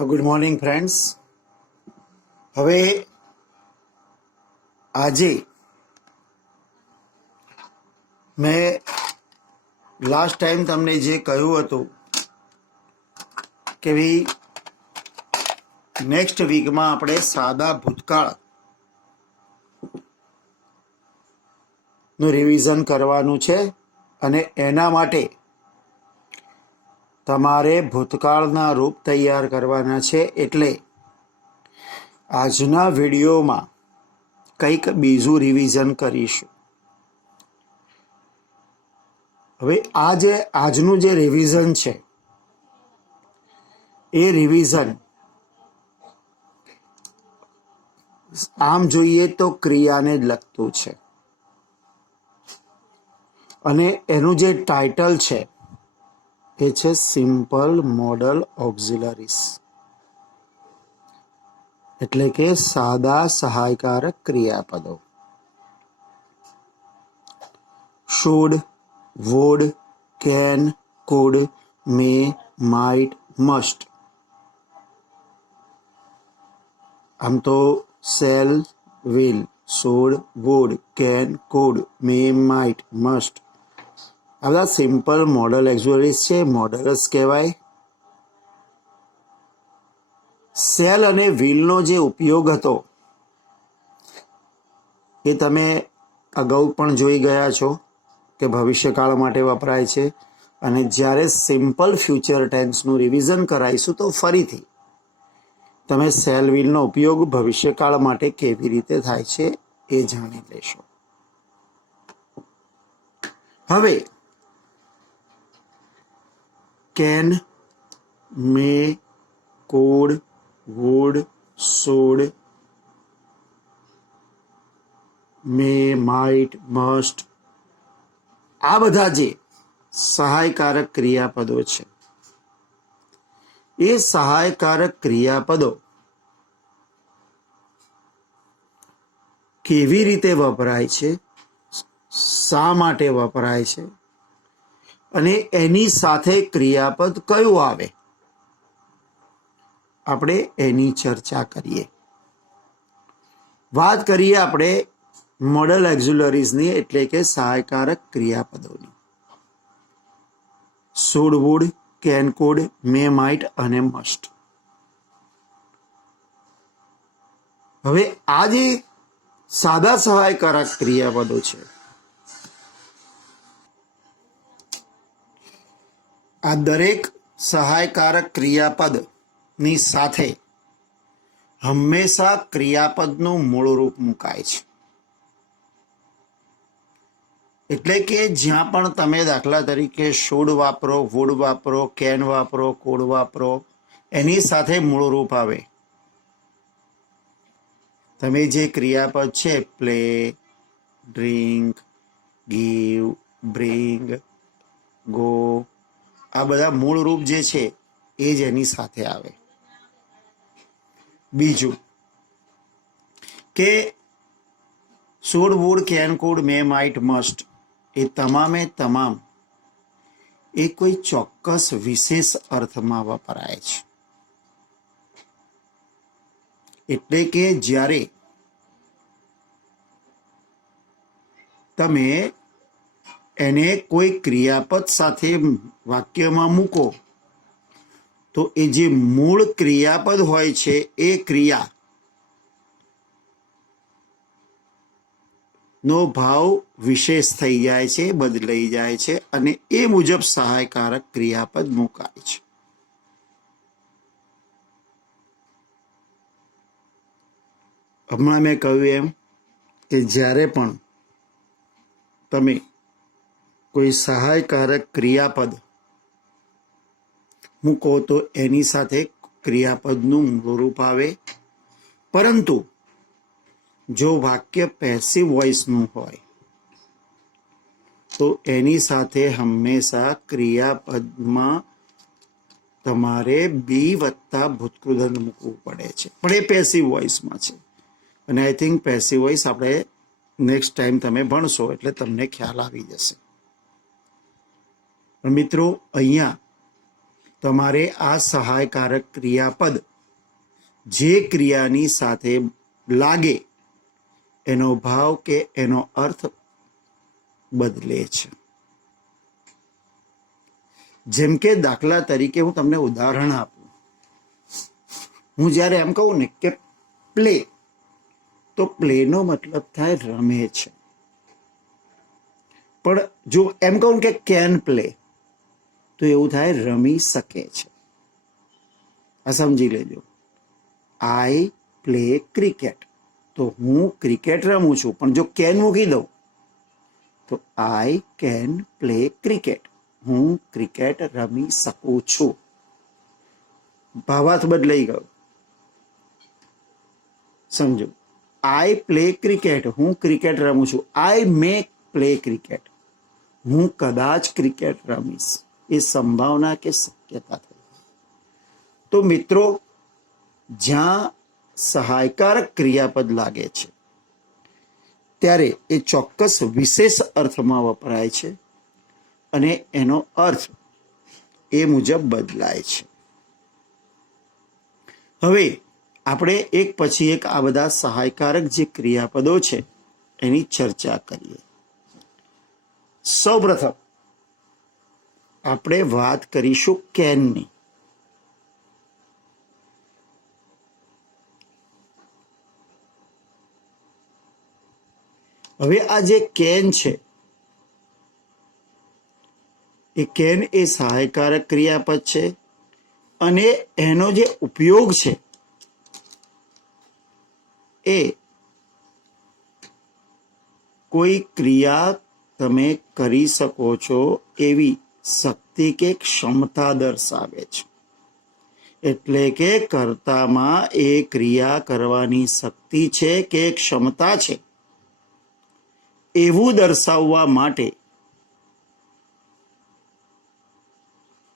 Good morning friends. હવે આજે મેં લાસ્ટ ટાઈમ તમને જે કહ્યું હતું કે ભાઈ નેક્સ્ટ વીકમાં આપણે સાદા ભૂતકાળનું રિવિઝન કરવાનું છે અને એના માટે તમારે ભૂતકાળના રૂપ તૈયાર કરવાના છે. એટલે આજના વિડીયોમાં કંઈક બીજું રિવિઝન કરીશું. હવે આજનું જે રિવિઝન છે એ રિવિઝન આમ જોઈએ તો ક્રિયાને જ લગતું છે અને એનું જે ટાઇટલ છે એ છે સિમ્પલ મોડલ ઓક્ઝિલરીઝ, એટલે કે સાદા સહાયકારક ક્રિયાપદો. Should, would, can, could, may, might, must. આમ તો shall, will, should, would, can, could, may, might, must આ બધા સિમ્પલ મોડલ ઓક્ઝિલરીઝ છે, મોડલ્સ કહેવાય. સેલ અને વિલનો જે ઉપયોગ હતો એ તમે અગાઉ પણ જોઈ ગયા છો કે ભવિષ્યકાળ માટે વપરાય છે. અને જ્યારે સિમ્પલ ફ્યુચર ટેન્સનું રિવિઝન કરાવીશું તો ફરીથી તમે સેલ વિલનો ઉપયોગ ભવિષ્યકાળ માટે કેવી રીતે થાય છે એ જાણી લેશો. હવે can, may, could, would, should, may, might, must આ બધા જે સહાયકારક ક્રિયાપદો છે એ સહાયકારક ક્રિયાપદો કેવી રીતે વપરાય છે, શા માટે વપરાય છે અને એની સાથે ક્રિયાપદ કયું આવે આપણે એની ચર્ચા કરીએ. વાત કરીએ આપણે મોડલ ઓક્ઝિલરીઝની, એટલે કે સહાયકારક ક્રિયાપદોની. Should, would, can, could, may, might અને મસ્ટ. હવે આ જે સાદા સહાયકારક ક્રિયાપદો છે આ દરેક સહાયકારક ક્રિયાપદની સાથે હંમેશા ક્રિયાપદનું મૂળ રૂપ મુકાય છે. એટલે કે જ્યાં પણ તમે દાખલા તરીકે શુડ વાપરો, વુડ વાપરો, કેન વાપરો, કુડ વાપરો, એની સાથે મૂળ રૂપ આવે. તમે જે ક્રિયાપદ છે play, drink, give, bring, go આ બધા મૂળ રૂપ જે છે એ જ એની સાથે આવે. બીજું કે should, would, can, could, may, might, must એ તમામે તમામ એ કોઈ ચોક્કસ વિશેષ અર્થમાં વપરાય છે. એટલે કે જ્યારે તમે એને કોઈ ક્રિયાપદ સાથે વાક્યમાં મૂકો તો એ જે મૂળ ક્રિયાપદ હોય છે એ ક્રિયા નો ભાવ વિશેષ થઈ જાય છે, બદલાઈ જાય છે અને એ મુજબ સહાયકારક ક્રિયાપદ મુકાય છે. હમણાં મેં કહ્યું એમ કે જ્યારે પણ તમે કોઈ સહાયકારક ક્રિયાપદ મૂકો તો એની સાથે ક્રિયાપદનું મૂળ રૂપ આવે. પરંતુ જો વાક્ય પેસિવ વોઇસનું હોય તો એની સાથે હંમેશા ક્રિયાપદમાં તમારે બી વત્તા ભૂતકૃદંત મૂકવું પડે છે, પણ એ પેસિવ વોઇસમાં છે. અને આઈ થિંક પેસિવ વોઇસ આપણે નેક્સ્ટ ટાઈમ તમે ભણશો એટલે તમને ખ્યાલ આવી જશે. પણ મિત્રો અહીંયા તમારે આ સહાયકારક ક્રિયાપદ જે ક્રિયાની સાથે લાગે એનો ભાવ કે એનો અર્થ બદલે છે. જેમ કે દાખલા તરીકે હું તમને ઉદાહરણ આપું. હું જ્યારે એમ કહું ને કે પ્લે, તો પ્લેનો મતલબ થાય રમે છે. પણ જો એમ કહું કે કેન પ્લે, તો એવું થાય રમી શકે છે. આ સમજી લેજો. આઈ પ્લે ક્રિકેટ, તો હું ક્રિકેટ રમું છું. પણ જો કેન મૂકી દઉં તો આઈ કેન પ્લે ક્રિકેટ, હું ક્રિકેટ રમી શકું છું. ભાવાર્થ બદલાઈ ગયો. સમજો. આઈ પ્લે ક્રિકેટ, હું ક્રિકેટ રમું છું. આઈ મે પ્લે ક્રિકેટ, હું કદાચ ક્રિકેટ રમીશ. એ સંભાવના કે શક્યતા થઈ. તો મિત્રો, જ્યાં સહાયકારક ક્રિયાપદ લાગે છે ત્યારે એ ચોક્કસ વિશેષ અર્થમાં વપરાય છે અને એનો અર્થ એ મુજબ બદલાય છે. હવે આપણે એક પછી એક આ બધા સહાયકારક જે ક્રિયાપદો છે એની ચર્ચા કરીએ. સૌપ્રથમ આપણે વાત કરીશું કેનની. હવે આ જે કેન છે, એ કેન એ સહાયકારક ક્રિયાપદ છે અને એનો જે ઉપયોગ છે એ કોઈ ક્રિયા તમે કરી શકો છો એવી શક્તિ કે ક્ષમતા દર્શાવે છે. એટલે કે કર્તામાં એ ક્રિયા કરવાની શક્તિ છે કે ક્ષમતા છે એવું દર્શાવવા માટે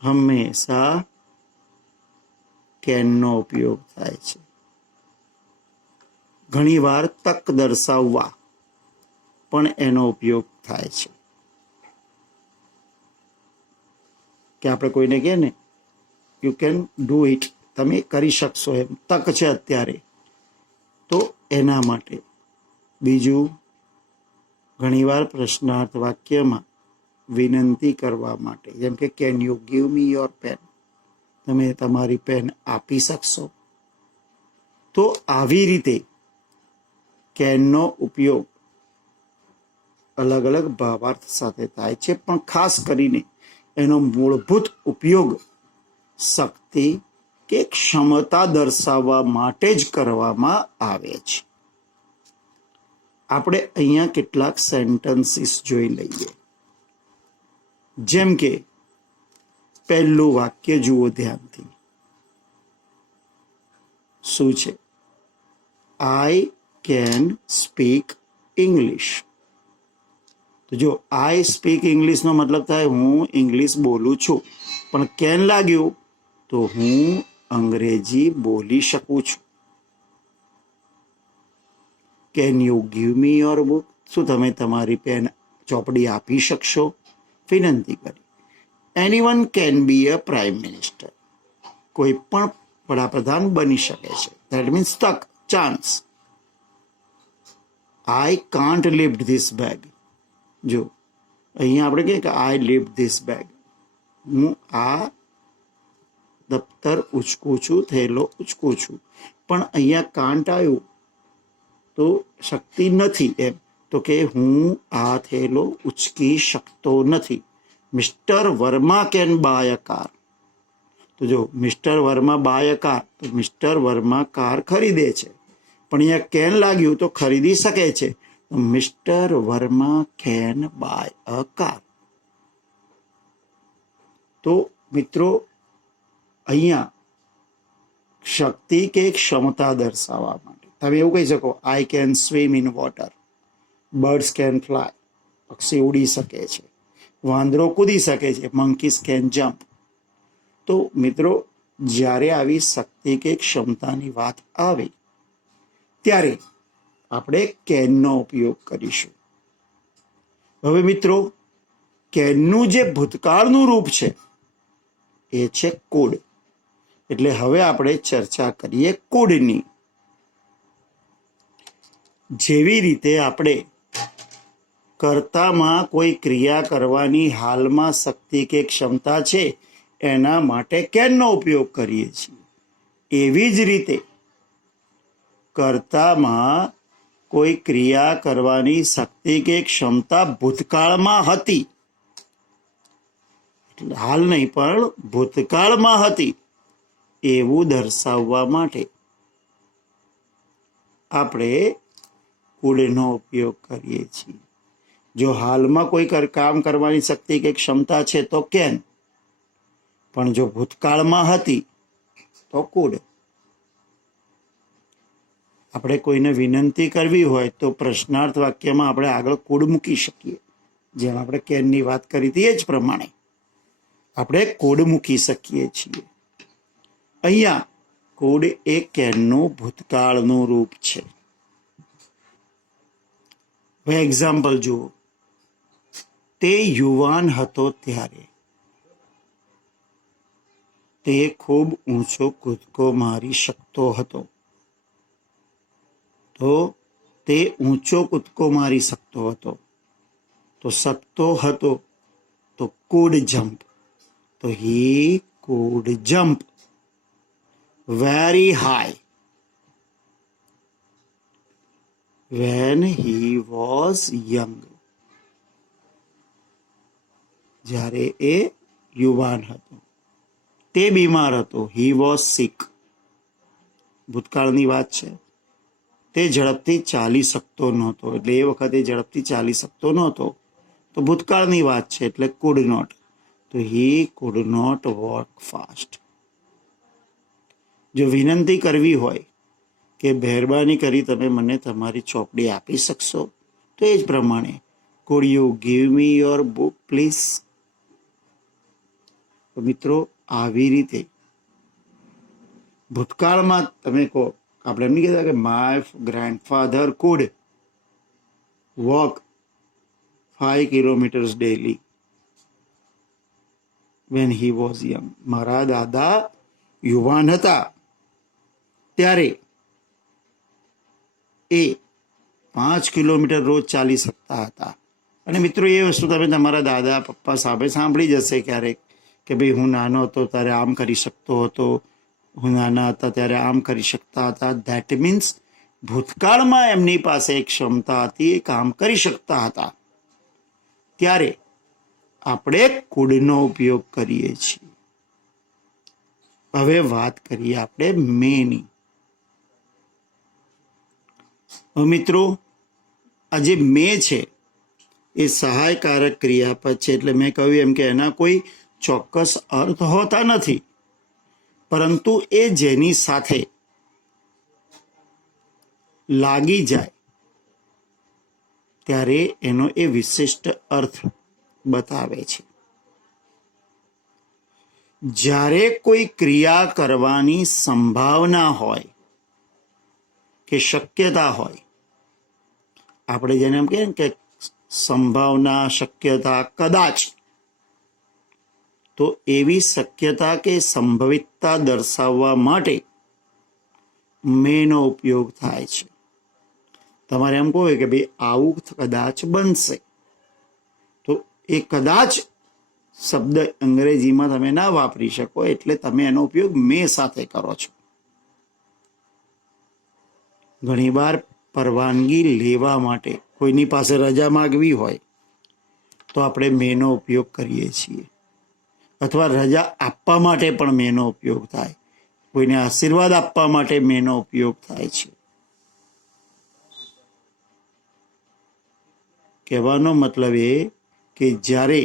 હંમેશા કેનનો ઉપયોગ થાય છે. ઘણીવાર તક દર્શાવવા પણ એનો ઉપયોગ થાય છે. કે આપણે કોઈને કહે ને, યુ કેન ડુ ઇટ, તમે કરી શકશો, એમ તક છે અત્યારે, તો એના માટે. બીજું, ઘણીવાર પ્રશ્નાર્થ વાક્યમાં વિનંતી કરવા માટે, જેમ કે can you give me your pen, તમે તમારી પેન આપી શકશો. તો આવી રીતે કેનનો ઉપયોગ અલગ અલગ ભાવાર્થ સાથે થાય છે, પણ ખાસ કરીને એનો મૂળભૂત ઉપયોગ શક્તિ કે ક્ષમતા દર્શાવવા માટે જ કરવામાં આવે છે. આપણે અહીંયા કેટલાક સેન્ટન્સીસ જોઈ લઈએ. જેમ કે પહેલું વાક્ય જુઓ ધ્યાનથી. શું છે? I can speak English. તો જો આઈ સ્પીક ઇંગ્લિશનો મતલબ થાય હું ઇંગ્લિશ બોલું છું. પણ કેન લાગ્યું તો હું અંગ્રેજી બોલી શકું છું. Can you give me your book, શું તમે તમારી પેન ચોપડી આપી શકશો? વિનંતી કરી. Anyone can be a prime minister, કોઈ પણ વડાપ્રધાન બની શકે છે. ધેટ મીન્સ તક, chance. I can't lift this bag. જો અહીંયા આપણે કહીએ કે આઈ લિફ્ટ ધીસ બેગ, હું આ દફતર ઉચકું છું, થેલો ઉચકું છું. પણ અહીંયા કાન્ટ આવ્યું તો શક્તિ નથી એમ, તો કે હું આ થેલો ઉચકી શકતો નથી. Mister Verma can buy a car. તો જો mister Verma buy a car, તો મિસ્ટર વર્મા કાર ખરીદે છે. પણ અહીંયા કેન લાગ્યું તો ખરીદી શકે છે. Mister Verma can buy a car. તો મિત્રો, અહીંયા શક્તિ કે ક્ષમતા દર્શાવવા માટે તમે એવું કહી શકો, I can swim in water, birds can fly, પક્ષી ઉડી શકે છે, વાંદરો કૂદી શકે છે, મંકીઝ કેન જમ્પ. તો મિત્રો, જ્યારે આવી શક્તિ કે ક્ષમતાની વાત આવે ત્યારે આપણે કેનનો ઉપયોગ કરીશું. હવે મિત્રો, કેનનું જે ભૂતકાળનું રૂપ છે એ છે કુડ. એટલે હવે આપણે ચર્ચા કરીએ કુડની. જેવી રીતે આપણે કર્તામાં કોઈ ક્રિયા કરવાની હાલમાં શક્તિ કે ક્ષમતા છે એના માટે કેનનો ઉપયોગ કરીએ છીએ, એવી જ રીતે કર્તામાં કોઈ ક્રિયા કરવાની શક્તિ કે ક્ષમતા ભૂતકાળમાં હતી, હાલ નહીં પણ ભૂતકાળમાં હતી, એવું દર્શાવવા માટે આપણે કુડનો ઉપયોગ કરીએ છીએ. જો હાલમાં કોઈ કામ કરવાની શક્તિ કે ક્ષમતા છે તો કેન, પણ જો ભૂતકાળમાં હતી તો કુડ. આપણે કોઈને વિનંતી કરવી હોય તો પ્રશ્નાર્થ વાક્યમાં આપણે આગળ કુડ મૂકી શકીએ. જેમ આપણે કેનની વાત કરી હતી એ જ પ્રમાણે આપણે કુડ મૂકી શકીએ છીએ. અહીંયા કુડ એ કેનનું ભૂતકાળનું રૂપ છે. હવે એક્ઝામ્પલ જુઓ. તે યુવાન હતો ત્યારે તે ખૂબ ઊંચો કૂદકો મારી શકતો હતો. તો તે ઊંચો કૂદકો મારી શકતો હતો, તો શકતો હતો તો કુડ જમ્પ. તો he could jump very high when he was young. જ્યારે એ યુવાન હતો. તે બીમાર હતો. he was sick. ભૂતકાળની વાત છે. તે ઝડપથી ચાલી શકતો નહોતો, એટલે એ વખતે ઝડપથી ચાલી શકતો નહોતો, તો ભૂતકાળની વાત છે એટલે could not. તો he could not walk fast. જો વિનંતી કરવી હોય કે મહેરબાની કરી તમે મને તમારી ચોપડી આપી શકશો, તો એ જ પ્રમાણે could you give me your book please. તો મિત્રો આવી રીતે ભૂતકાળમાં તમે કહો, આપણે એમ નહીં કહેતા કે my grandfather could walk 5 kilometres daily when he was young. મારા દાદા યુવાન હતા ત્યારે એ 5 કિલોમીટર રોજ ચાલી શકતા હતા. અને મિત્રો એ વસ્તુ તમે તમારા દાદા પપ્પા સામે સાંભળી જશે ક્યારેક કે ભાઈ હું નાનો હતો ત્યારે આમ કરી શકતો હતો, હું નાના હતા ત્યારે આમ કરી શકતા હતા. ધેટ મીન્સ ભૂતકાળમાં એમની પાસે એક ક્ષમતા હતી, એ કામ કરી શકતા હતા. ત્યારે આપણે કુડનો ઉપયોગ કરીએ છીએ. હવે વાત કરીએ આપણે મેની. મિત્રો આ જે મે છે એ સહાયકારક ક્રિયાપદ છે. એટલે મેં કહ્યું એમ કે એના કોઈ ચોક્કસ અર્થ હોતા નથી, પરંતુ એ જેની સાથે લાગી જાય ત્યારે એનો એ વિશિષ્ટ અર્થ બતાવે છે. જ્યારે કોઈ ક્રિયા કરવાની સંભાવના હોય કે શક્યતા હોય, આપણે જેને એમ કહીએ કે સંભાવના, શક્યતા, કદાચ, તો એવી શક્યતા કે સંભવિતતા દર્શાવવા માટે મેનો ઉપયોગ થાય છે. તમારે એમ કહો કે ભાઈ આવું કદાચ બનશે, તો એ કદાચ શબ્દ અંગ્રેજીમાં તમે ના વાપરી શકો, એટલે તમે એનો ઉપયોગ મે સાથે કરો છો. ઘણીવાર પરવાનગી લેવા માટે કોઈની પાસે રજા માગવી હોય તો આપણે મેનો ઉપયોગ કરીએ છીએ, અથવા રજા આપવા માટે પણ મેનો ઉપયોગ થાય. કોઈને આશીર્વાદ આપવા માટે મેનો ઉપયોગ થાય છે. કહેવાનો મતલબ એ કે જ્યારે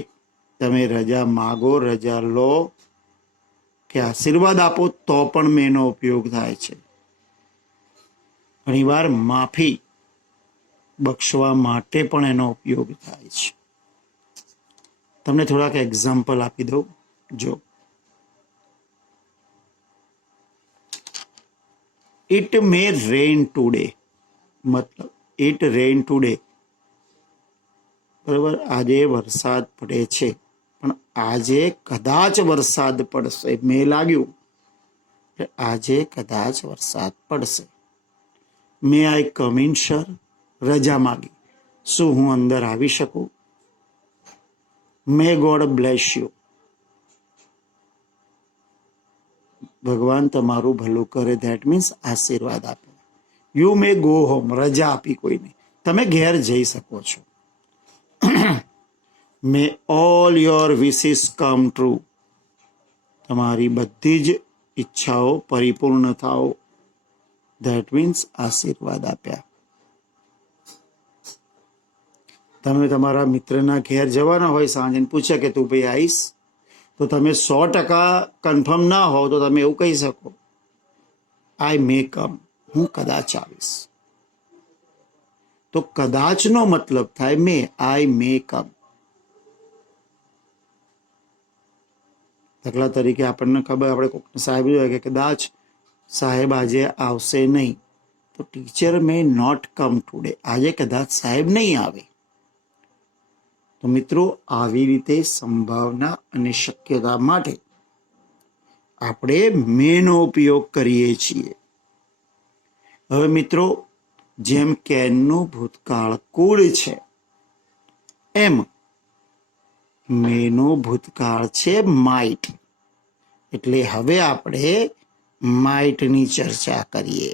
તમે રજા માગો, રજા લો કે આશીર્વાદ આપો તો પણ મેનો ઉપયોગ થાય છે. ઘણીવાર માફી બક્ષવા માટે પણ એનો ઉપયોગ થાય છે. તમને થોડાક એક્ઝામ્પલ આપી દઉં. જો ઇટ મે રેન ટુડે, મતલબ ઇટ રેન ટુડે, બરાબર, આજે વરસાદ પડે છે. પણ આજે કદાચ વરસાદ પડશે, મેં લાગ્યું કે આજે કદાચ વરસાદ પડશે. મે આઈ કમ ઇન સર? રજા માગી, શું હું અંદર આવી શકું? મે ગોડ બ્લેસ યુ, ભગવાન તમારું ભલું કરે, ધેટ મીન્સ આશીર્વાદ આપે. યુ મે ગો હોમ, રજા આપી કોઈને, તમે ઘેર જઈ શકો છો. May all your wishes come true, તમારી બધી જ ઈચ્છાઓ પરિપૂર્ણ થાઓ, ધેટ મીન્સ આશીર્વાદ આપ્યા. તમે તમારા મિત્રના ઘેર જવાના હોય સાંજે, પૂછે કે તું ભાઈ આવીશ, તો તમે 100% કન્ફર્મ ના હોવ તો તમે એવું કહી શકો, આઈ મે કમ, હું કદાચ આવીશ. તો કદાચનો મતલબ થાય મે, આઈ મે કમ. દાખલા તરીકે આપણને ખબર, આપણે કોઈક સાહેબ જોઈએ કે કદાચ સાહેબ આજે આવશે નહીં, તો teacher may not come today, આજે કદાચ સાહેબ નહીં આવે. તો મિત્રો, આવી રીતે સંભાવના અને શક્યતા માટે આપણે મેનો ઉપયોગ કરીએ છીએ. હવે મિત્રો, જેમ કેનનું ભૂતકાળ કુડ છે, એમ મેનો ભૂતકાળ છે માઇટ. એટલે હવે આપણે માઇટની ચર્ચા કરીએ.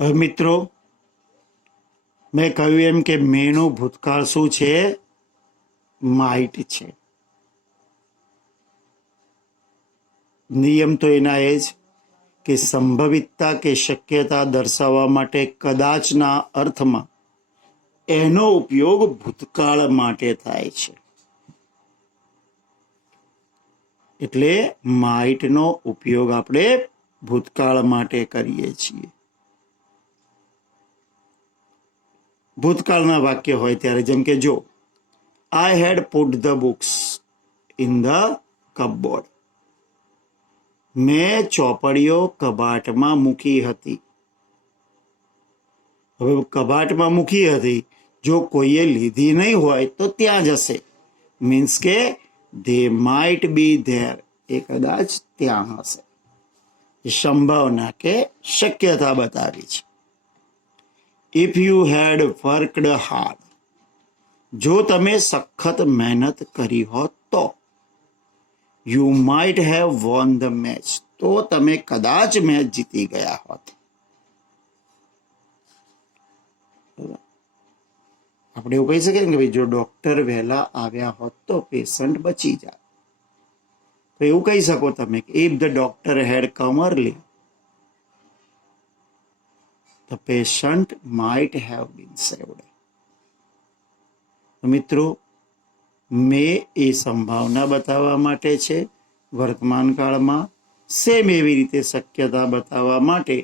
હવે મિત્રો, મેં કહ્યું એમ કે મેનો ભૂતકાળ શું છે? માઇટ છે. નિયમ તો એના એ જ કે સંભવિતતા કે શક્યતા દર્શાવવા માટે કદાચના અર્થમાં એનો ઉપયોગ ભૂતકાળ માટે થાય છે. એટલે માઇટનો ઉપયોગ આપણે ભૂતકાળ માટે કરીએ છીએ. ભૂતકાળના વાક્ય હોય ત્યારે, જેમ કે જો, I had put the books in the cupboard, મેં ચોપડીઓ કબાટમાં મૂકી હતી. હવે કબાટમાં મૂકી હતી, જો કોઈએ લીધી નહીં હોય તો ત્યાં જશે, મીન્સ કે ધે માઇટ બી ધેર, એ કદાચ ત્યાં હશે. સંભાવના કે શક્યતા બતાવી છે. If you had worked hard, જો તમે સખત મહેનત કરી હોત તો. You might have won the match, તો તમે કદાચ મેચ જીતી ગયા હોત. આપણે એવું કહી શકીએ કે ભાઈ જો ડોક્ટર વહેલા આવ્યા હોત તો પેશન્ટ બચી જાય. તો એવું કહી શકો તમે કે if the doctor had come early, the patient might have been saved. મિત્રો, મે એ સંભાવના બતાવવા માટે છે વર્તમાન કાળમાં, સેમ એવી રીતે શક્યતા બતાવવા માટે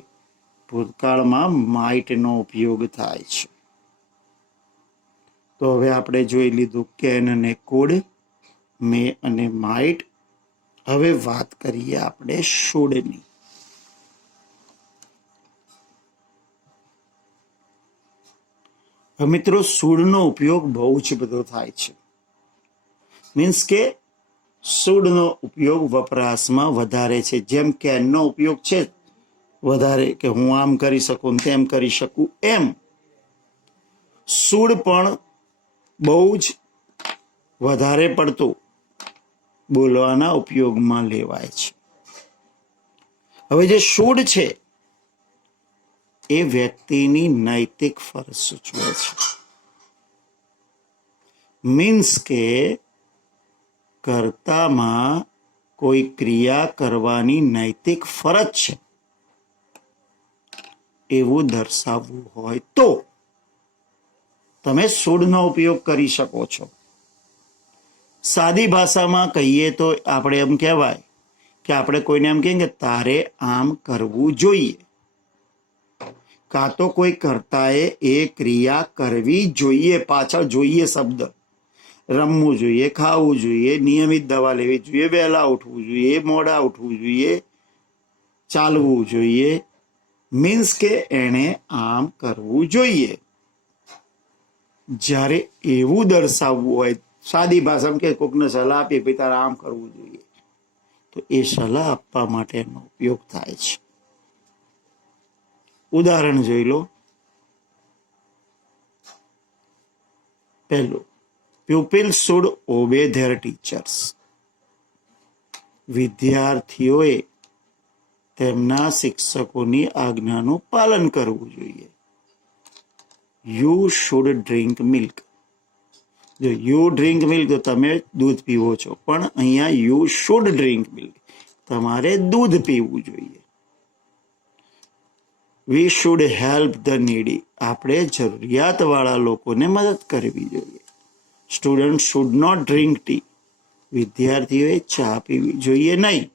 ભૂતકાળમાં માઇટનો ઉપયોગ થાય છે. તો હવે આપણે જોઈ લીધું કેન અને કુડ, મે અને માઇટ. હવે વાત કરીએ આપણે શુડની. મિત્રો, શુડનો ઉપયોગ બહુ જ બધો થાય છે. મીન્સ કે શુડનો ઉપયોગ વપરાશમાં વધારે છે. જેમ કેનનો ઉપયોગ છે વધારે, કે હું આમ કરી શકું તેમ કરી શકું, એમ શુડ પણ બહુ જ વધારે પડતું બોલવાના ઉપયોગમાં લેવાય છે. હવે જે શુડ છે એ વ્યક્તિની નૈતિક ફરજ સૂચવે છે. મીન્સ કે કર્તામાં કોઈ ક્રિયા કરવાની નૈતિક ફરજ છે એવું દર્શાવવું હોય તો તમે શુડનો ઉપયોગ કરી શકો છો. સાદી ભાષામાં કહીએ તો આપણે એમ કહેવાય કે આપણે કોઈને એમ કહીએ કે તારે આમ કરવું જોઈએ, કાં તો કોઈ કર્તાએ એ ક્રિયા કરવી જોઈએ, પાછળ જોઈએ શબ્દ, રમવું જોઈએ, ખાવું જોઈએ, નિયમિત દવા લેવી જોઈએ, વહેલા ઉઠવું જોઈએ, મોડા ઉઠવું જોઈએ, ચાલવું જોઈએ, મીન્સ કે એણે આમ કરવું જોઈએ. જ્યારે એવું દર્શાવવું હોય સાદી ભાષામાં કે કોકને સલાહ આપીએ ભાઈ તારે આમ કરવું જોઈએ, તો એ સલાહ આપવા માટે એનો ઉપયોગ થાય છે. ઉદાહરણ જોઈ લો. પહેલું, pupils should obey their teachers. વિદ્યાર્થીઓએ તેમના શિક્ષકોની આજ્ઞાનું પાલન કરવું જોઈએ. You should drink milk. જો યુ ડ્રિંક મિલ્ક તો તમે દૂધ પીવો છો, પણ અહીંયા યુ શુડ ડ્રિંક મિલ્ક, તમારે દૂધ પીવું જોઈએ. We should help the needy. આપણે જરૂરિયાતવાળા લોકોને મદદ કરવી જોઈએ. Student should not drink tea. વિદ્યાર્થીઓએ ચા પીવી જોઈએ નહીં.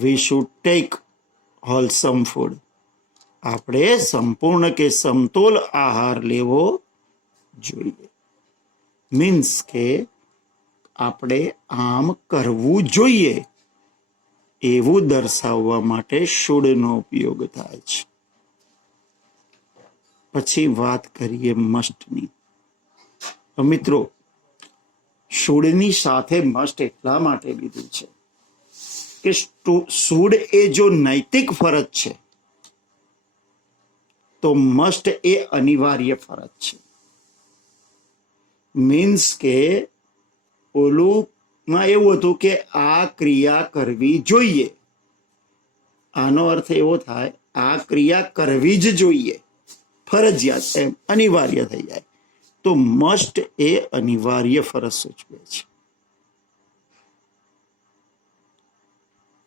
We should take wholesome food. આપણે સંપૂર્ણ કે સમતોલ આહાર લેવો જોઈએ. મીન્સ કે આપણે આમ કરવું જોઈએ એવું દર્શાવવા માટે શુડનો ઉપયોગ થાય છે. પછી વાત કરીએ મસ્ટની. મિત્રો, શુડની સાથે મસ્ટ એટલા માટે લીધું છે કે શુડ એ જો નૈતિક ફરજ છે તો મસ્ટ એ અનિવાર્ય ફરજ છે. મીન્સ કે ઓલુંમાં એવું હતું કે આ ક્રિયા કરવી જોઈએ, આનો અર્થ એવો થાય આ ક્રિયા કરવી જ જોઈએ, ફરજિયાત, એમ અનિવાર્ય થઈ જાય. તો મસ્ટ એ અનિવાર્ય ફરજ સૂચવે છે.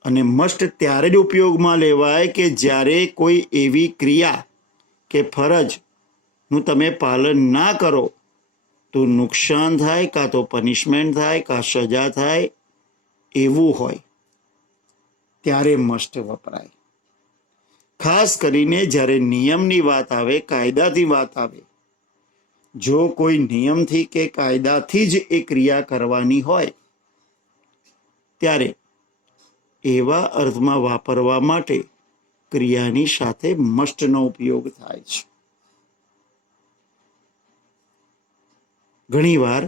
અને મસ્ટ ત્યારે જ ઉપયોગમાં લેવાય કે જ્યારે કોઈ એવી ક્રિયા કે ફરજનું તમે પાલન ના કરો તો નુકસાન થાય, કાં તો પનિશમેન્ટ થાય, કાં સજા થાય, એવું હોય ત્યારે મસ્ટ વપરાય. ખાસ કરીને જ્યારે નિયમની વાત આવે, કાયદાથી વાત આવે, જો કોઈ નિયમથી કે કાયદાથી જ એ ક્રિયા કરવાની હોય ત્યારે એવા અર્થમાં વાપરવા માટે ક્રિયાની સાથે મસ્ટનો ઉપયોગ થાય છે. ઘણીવાર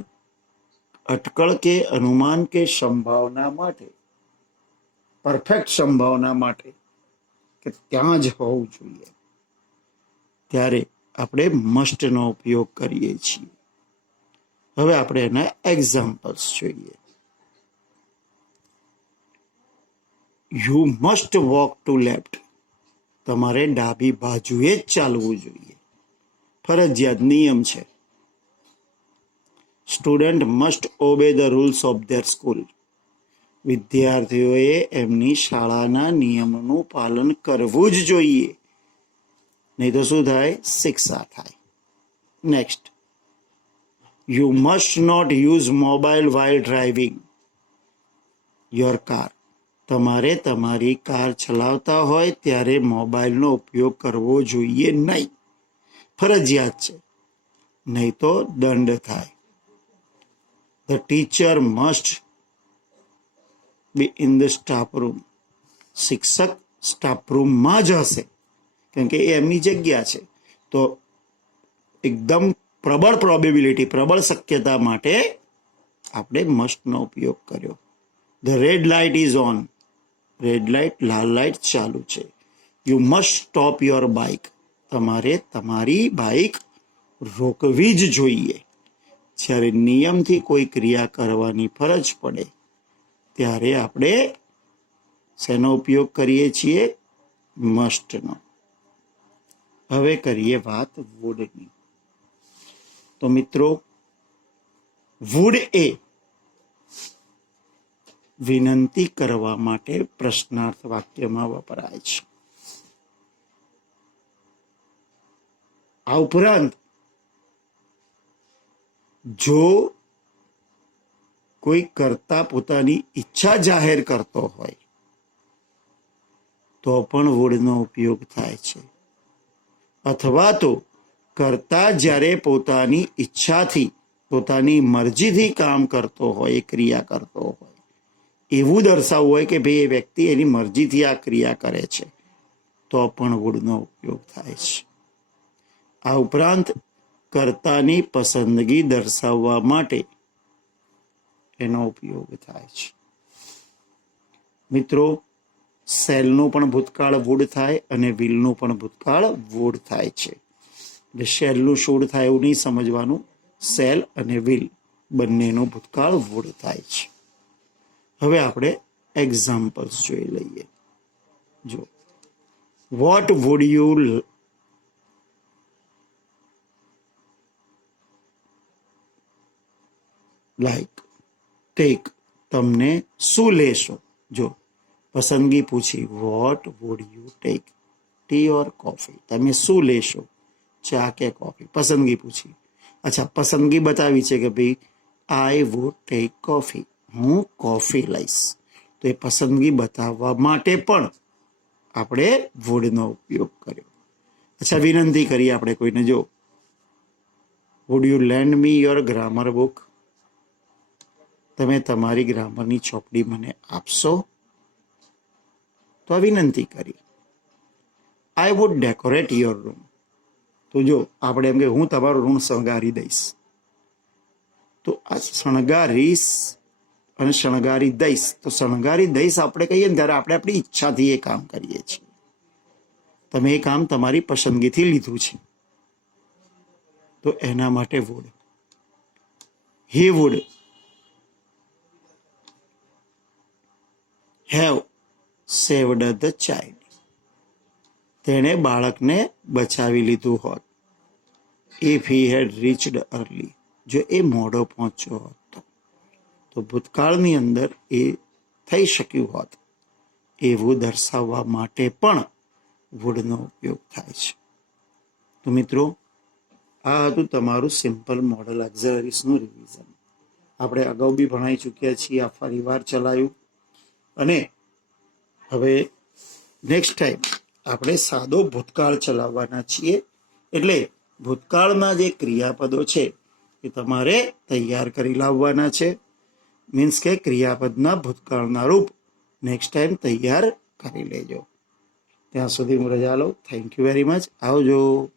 અટકળ કે અનુમાન કે સંભાવના માટે, પરફેક્ટ સંભાવના માટે કે ત્યાં જ હોવું જોઈએ, ત્યારે આપણે મસ્ટનો ઉપયોગ કરીએ છીએ. હવે આપણે એના એક્ઝામ્પલ્સ જોઈએ. You must walk to left. તમારે ડાબી બાજુએ જ ચાલવું જોઈએ, ફરજિયાત નિયમ છે. Student must obey the rules of their school. વિદ્યાર્થીઓએ એમની શાળાના નિયમોનું પાલન કરવું જ જોઈએ, નહીં તો શું થાય? શિક્ષા થાય. Next, you must not use mobile while driving your car. તમારે તમારી કાર ચલાવતા હોય ત્યારે મોબાઈલનો ઉપયોગ કરવો જોઈએ નહીં, ફરજિયાત છે, નહીં તો દંડ થાય. The teacher must be in the staff room. શિક્ષક સ્ટાફ રૂમમાં જ હશે, કેમ કે એ એમની જગ્યા છે. તો એકદમ પ્રબળ પ્રોબેબિલિટી, પ્રબળ શક્યતા માટે આપણે મસ્ટનો ઉપયોગ કર્યો. The red light is on. Red light, Lal light ચાલુ છે. You must stop your bike. તમારે તમારી બાઇક રોકવી જ જોઈએ. જ્યારે નિયમથી કોઈ ક્રિયા કરવાની ફરજ પડે ત્યારે આપણે શેનો ઉપયોગ કરીએ છીએ? મસ્ટનો. હવે કરીએ વાત વુડની. તો મિત્રો, વુડ એ વિનંતી કરવા માટે પ્રશ્નાર્થ વાક્યમાં વપરાય છે. આ ઉપરાંત જો કોઈ કર્તા પોતાની ઈચ્છા જાહેર કરતો હોય તો પણ વુડનો ઉપયોગ થાય છે. અથવા તો કર્તા જ્યારે પોતાની ઈચ્છાથી, પોતાની મરજીથી કામ કરતો હોય, ક્રિયા કરતો હોય, એવું દર્શાવવું હોય કે ભાઈ એ વ્યક્તિ એની મરજીથી આ ક્રિયા કરે છે, તો પણ વુડનો ઉપયોગ થાય છે. આ ઉપરાંત કર્તાની પસંદગી દર્શાવવા માટે એનો ઉપયોગ થાય છે. મિત્રો, શેલનું પણ ભૂતકાળ વુડ થાય અને વિલનું પણ ભૂતકાળ વુડ થાય છે. એટલે શેલનું શુડ થાય એવું નહીં સમજવાનું. સેલ અને વિલ બંનેનું ભૂતકાળ વુડ થાય છે. હવે આપણે એક્ઝામ્પલ્સ જોઈ લઈએ. જો, what would you like take, તમને શું લેશો? જો, પસંદગી પૂછી, what would you take, tea or coffee, તમે શું લેશો, ચા કે કોફી? પસંદગી પૂછી. અચ્છા, પસંદગી બતાવી છે કે ભાઈ આઈ વુડ ટેક કોફી, હું કોફી લઈશ. તો એ પસંદગી બતાવવા માટે પણ આપણે વુડનો ઉપયોગ કર્યો. અચ્છા, વિનંતી કરી આપણે કોઈને, જો, would you land me your grammar book, તમે તમારી ગ્રામરની ચોપડી મને આપશો? તો આ વિનંતી કરી. I would decorate your room, તો જો આપણે એમ કે હું તમારો રૂમ શણગારી દઈશ. તો આ શણગારીશ અને શણગારી દઈશ, તો શણગારી દઈશ આપણે કહીએ ને ત્યારે આપણે આપણી ઈચ્છાથી એ કામ કરીએ છીએ. તમે એ કામ તમારી પસંદગીથી લીધું છે, તો એના માટે would. He would have saved the child, તેણે બાળકને બચાવી લીધું હોત. If he had reached early, જો એ મોડો પહોંચ્યો હોત તો ભૂતકાળની અંદર એ થઈ શક્યું હોત. એવું દર્શાવવા માટે પણ વુડનો ઉપયોગ થાય છે. તો મિત્રો, આ હતું તમારું સિમ્પલ મોડલ એક્ઝલરીસનું રિવિઝન. આપણે અગાઉ બી ભણાઈ ચૂક્યા છીએ, આ ફરીવાર ચલાવ્યું. અને હવે નેક્સ્ટ ટાઈમ આપણે સાદો ભૂતકાળ ચલાવવાના છીએ. એટલે ભૂતકાળના જે ક્રિયાપદો છે એ તમારે તૈયાર કરી લાવવાના છે. મીન્સ કે ક્રિયાપદના ભૂતકાળના રૂપ નેક્સ્ટ ટાઈમ તૈયાર કરી લેજો. ત્યાં સુધી હું રજા લઉં. Thank you very much. આવજો.